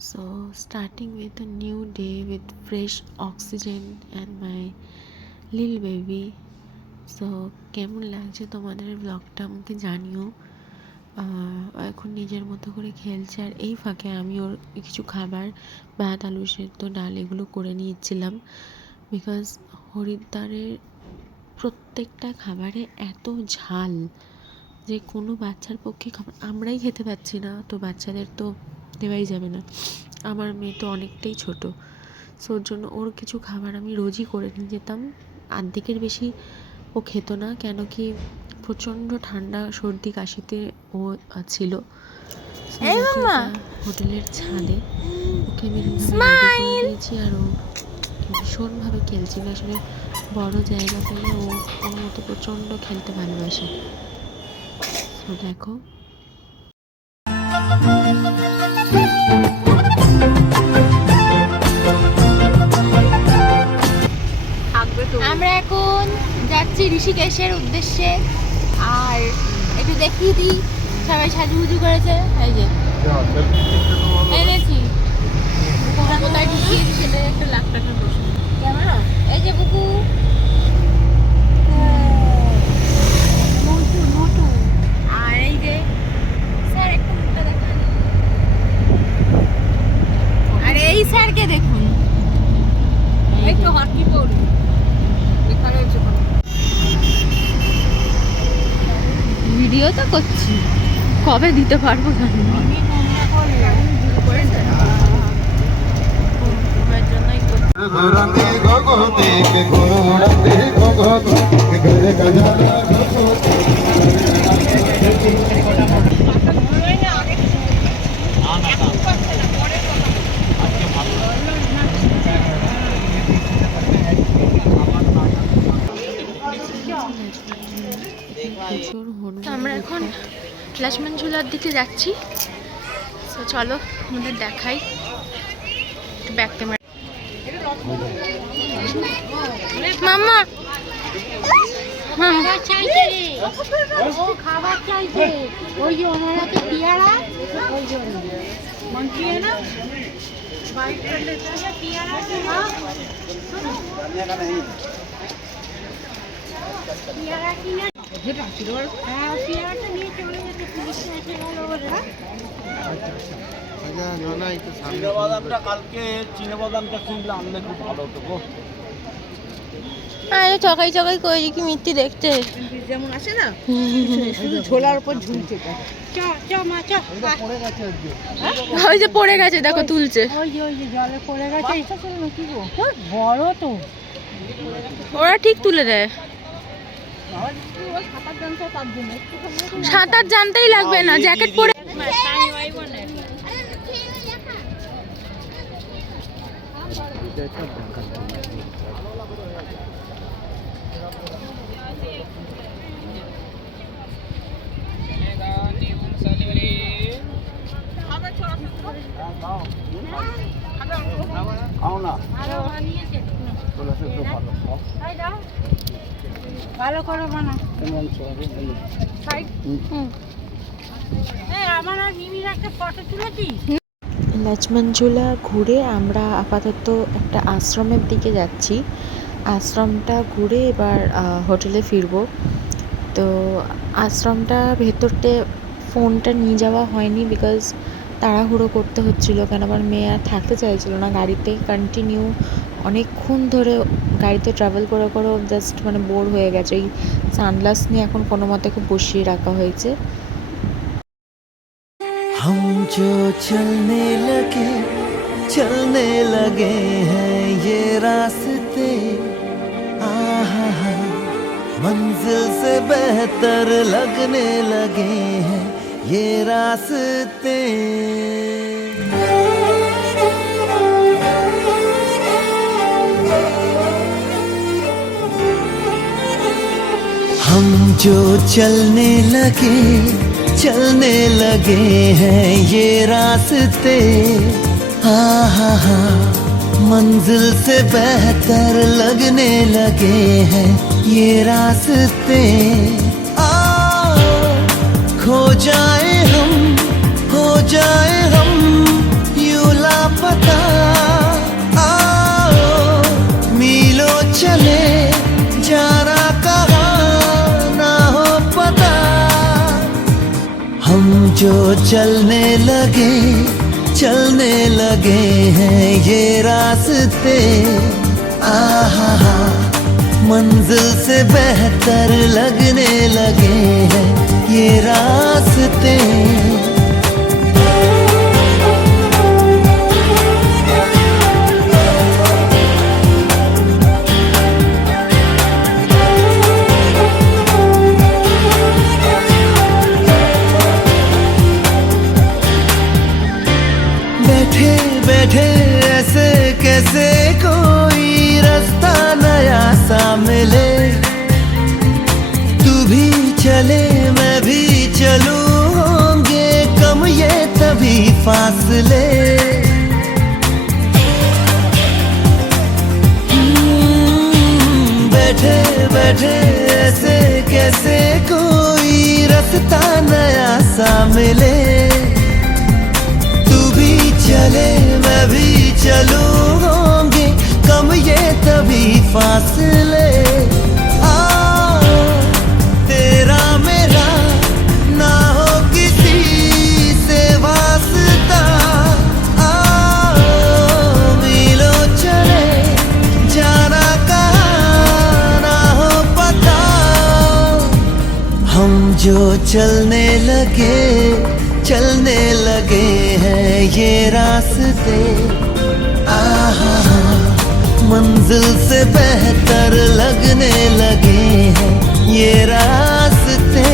So, starting with a new day with fresh oxygen and my little baby. So, কেমন লাগছে তোমাদের ব্লগটা আমাকে জানিও। এখন নিজের মতো করে খেলছে, আর এই ফাঁকে আমি ওর কিছু খাবার, ভাত, আলু সেদ্ধ, ডাল এগুলো করে নিয়েছিলাম। বিকজ হরিদ্বারের প্রত্যেকটা খাবারে এত ঝাল যে কোনো বাচ্চার পক্ষে খাবার, আমরাই খেতে পাচ্ছি না, তো বাচ্চাদের তো দেওয়াই যাবে না। আমার মেয়ে তো অনেকটাই ছোট, সো ওর জন্য ওর কিছু খাবার আমি রোজই করে নিয়ে যেতাম। অর্ধেকের বেশি ও খেত না, কেন কি প্রচণ্ড ঠান্ডা, সর্দি, কাশিতে ও ছিল। হোটেলের ছাদে ওকে আমি রেডি করে দিয়েছি, আর ও ভীষণভাবে খেলছিল। আসলে বড় জায়গা পেলে ও ওর মতো প্রচণ্ড খেলতে ভালোবাসে। তো দেখো, আমরা এখন যাচ্ছি ঋষিকেশের উদ্দেশ্যে। আর একটু দেখিয়ে দিই, সবাই সাজুগুজু করেছে। এই যে এনেছি, কোথায় ঢুকিয়ে দিই সেটা একটা লাখ টাকার প্রশ্ন। কেমন? এই যে বুকু, আর এই যে স্যার, একটু মুখটা দেখান। আর এই স্যারকে দেখুন, একটু হটকি পড়ুন। ভিডিও তো করছি, কবে দিতে পারবো জানি না। আমরা এখন লক্ষ্মণ ঝুলার দিকে যাচ্ছি। তো চলো আমাদের দেখাই ব্যাক ক্যামেরা। মাম্মা খাবার চাইছে, ওই যে ওনারা তো পিয়ারা, ওই জন্য না পিয়ারা কিনা। হ্যাঁ, পেয়ারাটা নিয়ে চলে যেতে পুলিশ এসে গেল বলে। চকাই চকাই করে কি মিষ্টি দেখতে যেমন আসে না, শুধু ঝোলার উপর ঝুলছে। ওই যে পড়ে গেছে, দেখো তুলছে, ওই যে জলে পড়ে গেছে। বড় তো, ওরা ঠিক তুলে দেয়। সাঁতার জানতেই লাগবে না, জ্যাকেট পরে। ভালো করে বানা। আমার আর মিমির একটা ফটো তুলেছি। লক্ষ্মণ ঝুলা ঘুরে আমরা আপাতত একটা আশ্রমের দিকে যাচ্ছি। আশ্রমটা ঘুরে এবার হোটেলে ফিরবো। তো আশ্রমটা ভেতরতে ফোনটা নিয়ে যাওয়া হয়নি, বিকজ তাড়াহুড়ো করতে হচ্ছিলো, কেন আমার মেয়ে আর থাকতে চাইছিল না গাড়িতে। কন্টিনিউ অনেকক্ষণ ধরে গাড়িতে ট্রাভেল করে করে জাস্ট মানে বোর হয়ে গেছে। এই সানগ্লাস নিয়ে এখন কোনো মতে খুব বসিয়ে রাখা হয়েছে। हम जो चलने लगे हैं ये रास्ते, आहा मंजिल से बेहतर लगने लगे हैं ये रास्ते। हम जो चलने लगे हैं ये रास्ते, आहा मंजिल से बेहतर लगने लगे हैं ये रास्ते। खो जाए हम यूं जो चलने लगे हैं ये रास्ते, आहा हा, मंजिल से बेहतर लगने लगे हैं ये रास्ते। बैठे बैठे ऐसे कैसे कोई रास्ता नया सा मिले, तू भी चले मैं भी चलूं, होंगे कम ये तभी फासले। बैठे बैठे ऐसे कैसे कोई रास्ता नया सा मिले, चले मैं भी चलूं, होंगे कम ये तभी फासले। तेरा मेरा ना हो किसी से वास्ता, मिलो चले जाना कहाँ ना हो पता, हम जो चलने लगे हैं ये रास्ते, आहा मंजिल से बेहतर लगने लगे हैं ये रास्ते।